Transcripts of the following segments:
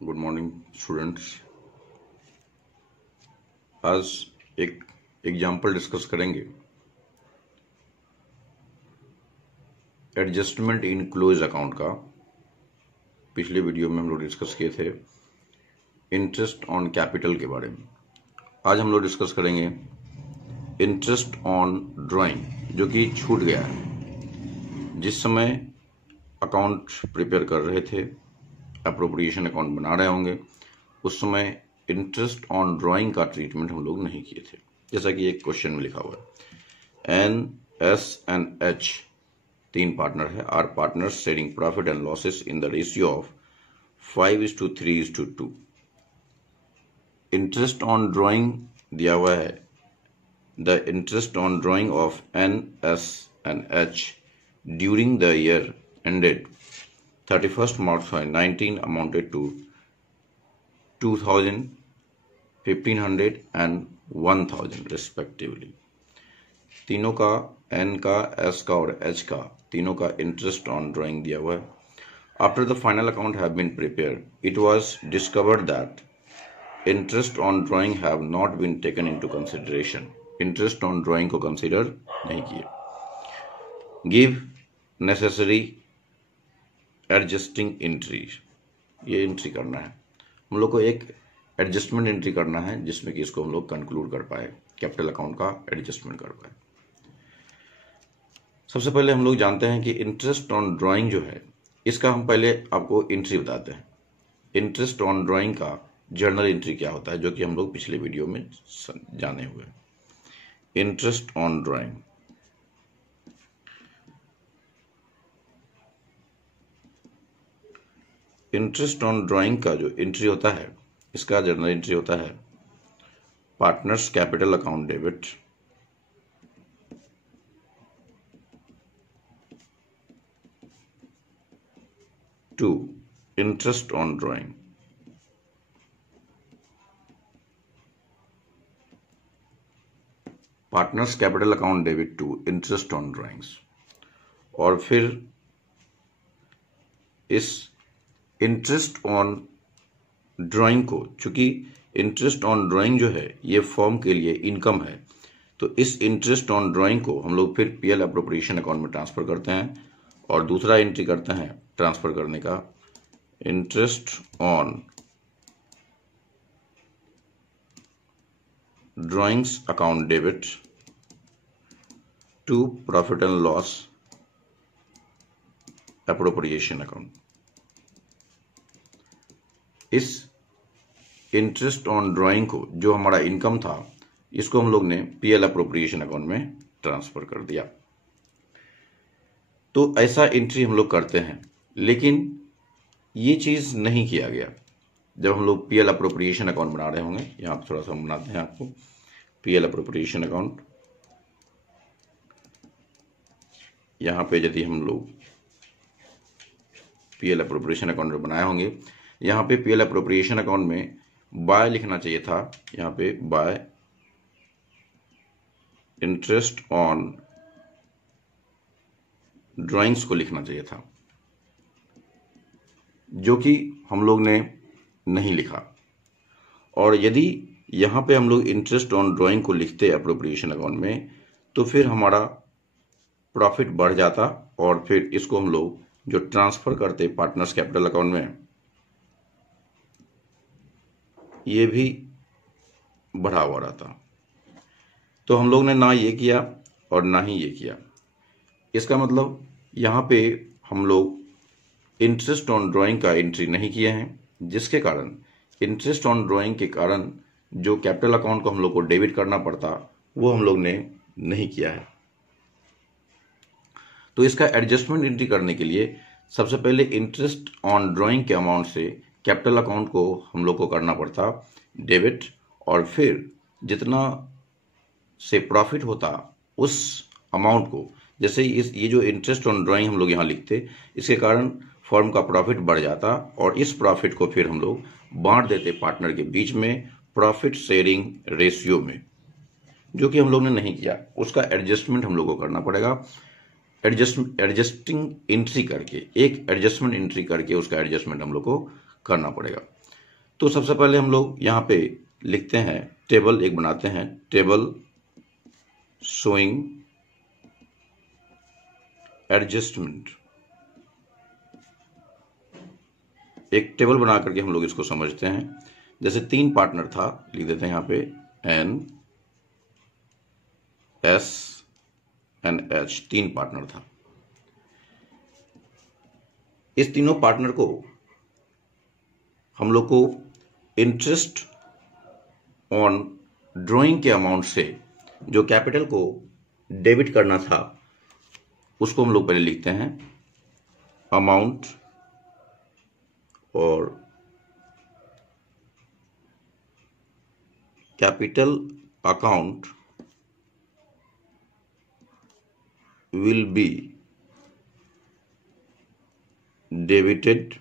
Good morning students. आज एक example discuss करेंगे एडजस्टमेंट इन क्लोज अकाउंट का। पिछले वीडियो में हम लोग डिस्कस किए थे इंटरेस्ट ऑन कैपिटल के बारे में। आज हम लोग डिस्कस करेंगे इंटरेस्ट ऑन ड्राइंग, जो कि छूट गया है। जिस समय अकाउंट प्रिपेयर कर रहे थे, अप्रोप्रिएशन अकाउंट बना रहे होंगे, उस समय इंटरेस्ट ऑन ड्राइंग का ट्रीटमेंट हम लोग नहीं किए थे। जैसा कि एक क्वेश्चन में लिखा हुआ है, एन, एस एंड एच तीन पार्टनर है, are partners sharing profit and losses in the ratio of 5:3:2। Interest on drawing दिया हुआ है, the interest on drawing of N, S and H during the year ended 31st March 2019 amounted to 2000, 1500 and 1000 respectively। तीनों का, N का, S का और H का, तीनों का इंटरेस्ट ऑन ड्राइंग दिया हुआ है। After the final account have been prepared, it was discovered that interest on drawing have not been taken into consideration। Interest on drawing को कंसिडर नहीं किए। Give necessary एडजस्टिंग एंट्री, ये entry करना है हम लोग को। एक एडजस्टमेंट एंट्री करना है जिसमें कि इसको हम लोग कंक्लूड कर पाए, कैपिटल अकाउंट का एडजस्टमेंट कर पाए। सबसे पहले हम लोग जानते हैं कि इंटरेस्ट ऑन ड्राइंग जो है, इसका हम पहले आपको एंट्री बताते हैं। इंटरेस्ट ऑन ड्राइंग का जर्नल एंट्री क्या होता है, जो कि हम लोग पिछले वीडियो में जाने हुए। Interest on drawing, interest on drawing का जो एंट्री होता है, इसका जर्नल एंट्री होता है partners capital account debit to interest on drawing. Partners capital account debit to interest on drawings. और फिर इस इंटरेस्ट ऑन ड्राइंग को, चूंकि इंटरेस्ट ऑन ड्राइंग जो है ये फर्म के लिए इनकम है, तो इस इंटरेस्ट ऑन ड्राइंग को हम लोग फिर पीएल अप्रोप्रिएशन अकाउंट में ट्रांसफर करते हैं। और दूसरा एंट्री करते हैं ट्रांसफर करने का, interest on drawings account debit to profit and loss appropriation account. इस इंटरेस्ट ऑन ड्राइंग को, जो हमारा इनकम था, इसको हम लोग ने पीएल अप्रोप्रिएशन अकाउंट में ट्रांसफर कर दिया। तो ऐसा एंट्री हम लोग करते हैं, लेकिन ये चीज नहीं किया गया जब हम लोग पीएल अप्रोप्रिएशन अकाउंट बना रहे होंगे। यहां पर थोड़ा सा हम बनाते हैं आपको, पीएल अप्रोप्रिएशन अकाउंट। यहां पे यदि हम लोग पीएल अप्रोप्रिएशन अकाउंट बनाए होंगे, यहाँ पे पीएल अप्रोप्रिएशन अकाउंट में बाय लिखना चाहिए था। यहाँ पे बाय इंटरेस्ट ऑन ड्राइंग्स को लिखना चाहिए था, जो कि हम लोग ने नहीं लिखा। और यदि यहाँ पे हम लोग इंटरेस्ट ऑन ड्राइंग को लिखते अप्रोप्रिएशन अकाउंट में, तो फिर हमारा प्रॉफिट बढ़ जाता और फिर इसको हम लोग जो ट्रांसफर करते पार्टनर्स कैपिटल अकाउंट में, ये भी बढ़ा हुआ रहता। तो हम लोग ने ना ये किया और ना ही ये किया। इसका मतलब यहाँ पे हम लोग इंटरेस्ट ऑन ड्राइंग का एंट्री नहीं किए हैं, जिसके कारण इंटरेस्ट ऑन ड्राइंग के कारण जो कैपिटल अकाउंट को हम लोग को डेबिट करना पड़ता, वो हम लोग ने नहीं किया है। तो इसका एडजस्टमेंट एंट्री करने के लिए सबसे पहले इंटरेस्ट ऑन ड्राइंग के अमाउंट से कैपिटल अकाउंट को हम लोग को करना पड़ता डेबिट, और फिर जितना से प्रॉफिट होता उस अमाउंट को, जैसे ये जो इंटरेस्ट ऑन ड्राइंग हम लोग यहाँ लिखते, इसके कारण फर्म का प्रॉफिट बढ़ जाता और इस प्रॉफिट को फिर हम लोग बांट देते पार्टनर के बीच में प्रॉफिट शेयरिंग रेशियो में, जो कि हम लोग ने नहीं किया। उसका एडजस्टमेंट हम लोग को करना पड़ेगा। एडजस्टिंग एंट्री करके, एक एडजस्टमेंट एंट्री करके उसका एडजस्टमेंट हम लोग को करना पड़ेगा। तो सबसे पहले हम लोग यहाँ पे लिखते हैं, टेबल एक बनाते हैं, टेबल शोइंग एडजस्टमेंट। एक टेबल बना करके हम लोग इसको समझते हैं। जैसे 3 पार्टनर था, लिख देते हैं यहाँ पे N, S and H, 3 partner था। इस तीनों पार्टनर को हम लोग को इंटरेस्ट ऑन ड्रॉइंग के अमाउंट से जो कैपिटल को डेबिट करना था उसको हम लोग पहले लिखते हैं अमाउंट, और capital account will be debited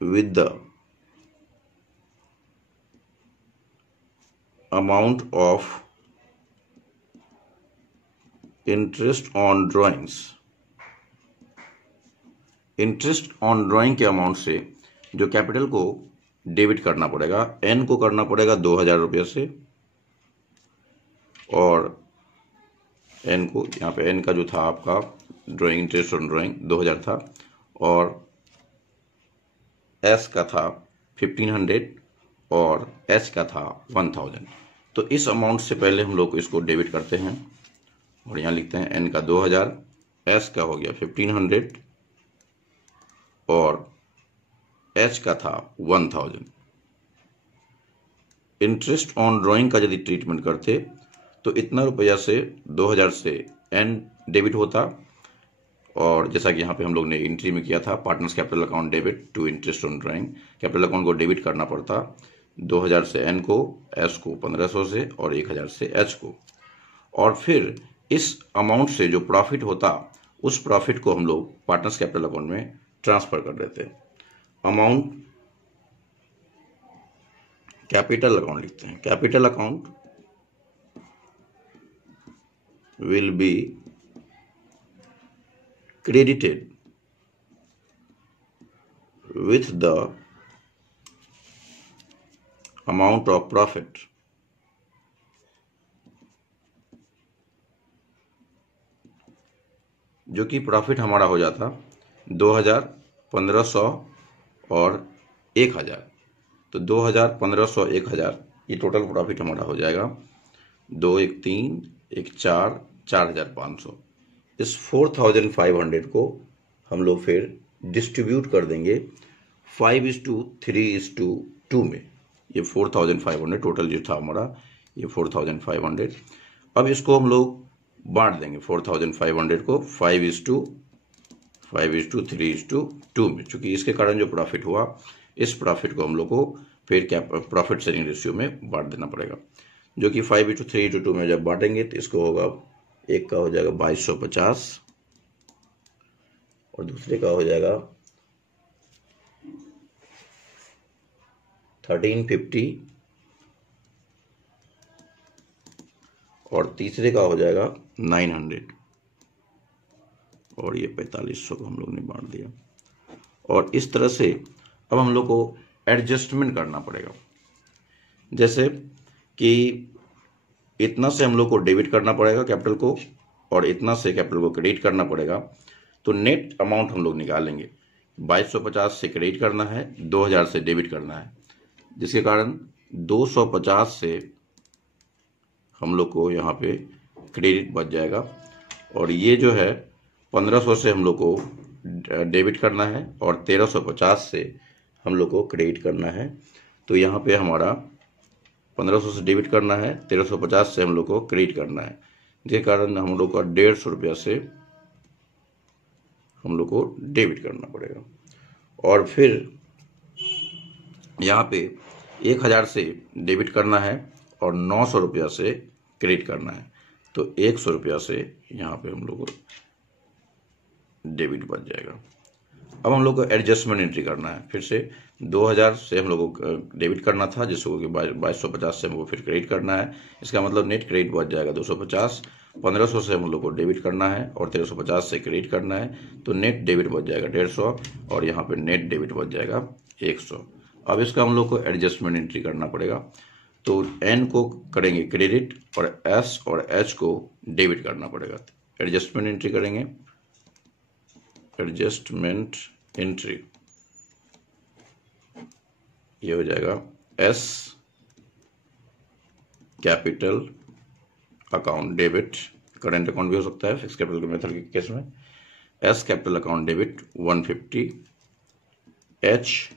with the amount of interest on drawings। Interest on drawing के अमाउंट से जो कैपिटल को डेबिट करना पड़ेगा, एन को करना पड़ेगा 2000 रुपये से, और एन को यहाँ पे एन का जो था आपका ड्राइंग इंटरेस्ट ऑन ड्राइंग 2000 था, और एस का था 1500 और एच का था 1000। तो इस अमाउंट से पहले हम लोग इसको डेबिट करते हैं और यहाँ लिखते हैं एन का 2000, एस का हो गया 1500 और एच का था 1000। इंटरेस्ट ऑन ड्राइंग का यदि ट्रीटमेंट करते तो इतना रुपया से 2000 से एन डेबिट होता, और जैसा कि यहाँ पे हम लोग ने एंट्री में किया था, partners capital account debit to interest on drawing, capital account को डेबिट करना पड़ता 2000 से एन को, एस को 1500 से और 1000 से एच को, और फिर इस अमाउंट से जो प्रॉफिट होता उस प्रॉफिट को हम लोग पार्टनर्स कैपिटल अकाउंट में ट्रांसफर कर देते हैं। अमाउंट कैपिटल अकाउंट लिखते हैं, capital account will be credited with the amount of profit जो कि प्रॉफिट हमारा हो जाता 2000, 1500 और 1000। तो 2000, 1500, 1000 ये टोटल प्रॉफिट हमारा हो जाएगा 2 1 3 1 4 4500। इस 4500 को हम लोग फिर डिस्ट्रीब्यूट कर देंगे 5:3:2 में। ये 4500 टोटल जो था हमारा, ये 4500। अब इसको हम लोग बांट देंगे 4500 को 5:3:2 में। चूंकि इसके कारण जो प्रॉफिट हुआ, इस प्रॉफिट को हम लोग को फिर क्या प्रॉफिट शेयरिंग रेशियो में बांट देना पड़ेगा, जो कि 5:3:2 में जब बांटेंगे तो इसको होगा, एक का हो जाएगा 2250 और दूसरे का हो जाएगा 1350 और तीसरे का हो जाएगा 900 और ये 4500 को हम लोग ने बांट दिया। और इस तरह से अब हम लोग को एडजस्टमेंट करना पड़ेगा। जैसे कि इतना से हम लोग को डेबिट करना पड़ेगा कैपिटल को और इतना से कैपिटल को क्रेडिट करना पड़ेगा, तो नेट अमाउंट हम लोग निकालेंगे। 2250 से क्रेडिट करना है, 2000 से डेबिट करना है, जिसके कारण 250 से हम लोग को यहाँ पे क्रेडिट बच जाएगा, और ये जो है 1500 से हम लोग को डेबिट करना है और 1350 से हम लोग को क्रेडिट करना है। तो यहाँ पे हमारा 1500 से डेबिट करना है, 1350 से हम लोग को क्रेडिट करना है, जिसके कारण हम लोग का 150 रुपया से हम लोग को डेबिट करना पड़ेगा। और फिर यहाँ पे 1000 से डेबिट करना है और 900 रुपया से क्रेडिट करना है, तो 100 रुपया से यहाँ पे हम लोग को डेबिट बच जाएगा। अब हम लोग को एडजस्टमेंट एंट्री करना है। फिर से 2000 से हम लोग को डेबिट करना था, जिसको कि 2250 से हमको फिर क्रेडिट करना है। इसका मतलब नेट क्रेडिट बच जाएगा 250 1500 से हम लोग को डेबिट करना है और 1350 से क्रेडिट करना है, तो नेट डेबिट बच जाएगा 150 और यहाँ पे नेट डेबिट बच जाएगा 100। अब इसका हम लोग को एडजस्टमेंट एंट्री करना पड़ेगा, तो एन को करेंगे क्रेडिट और एस और एच को डेबिट करना पड़ेगा। एडजस्टमेंट एंट्री करेंगे, एडजस्टमेंट एंट्री ये हो जाएगा S capital account debit, current account भी हो सकता है फिक्स कैपिटल के मेथड के केस में। S capital account debit 150, H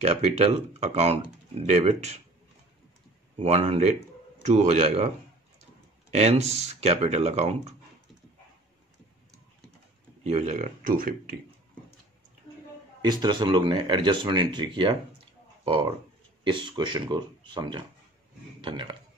capital account debit 102 हो जाएगा, एन्स कैपिटल अकाउंट ये हो जाएगा 250। इस तरह से हम लोग ने एडजस्टमेंट एंट्री किया और इस क्वेश्चन को समझा। धन्यवाद।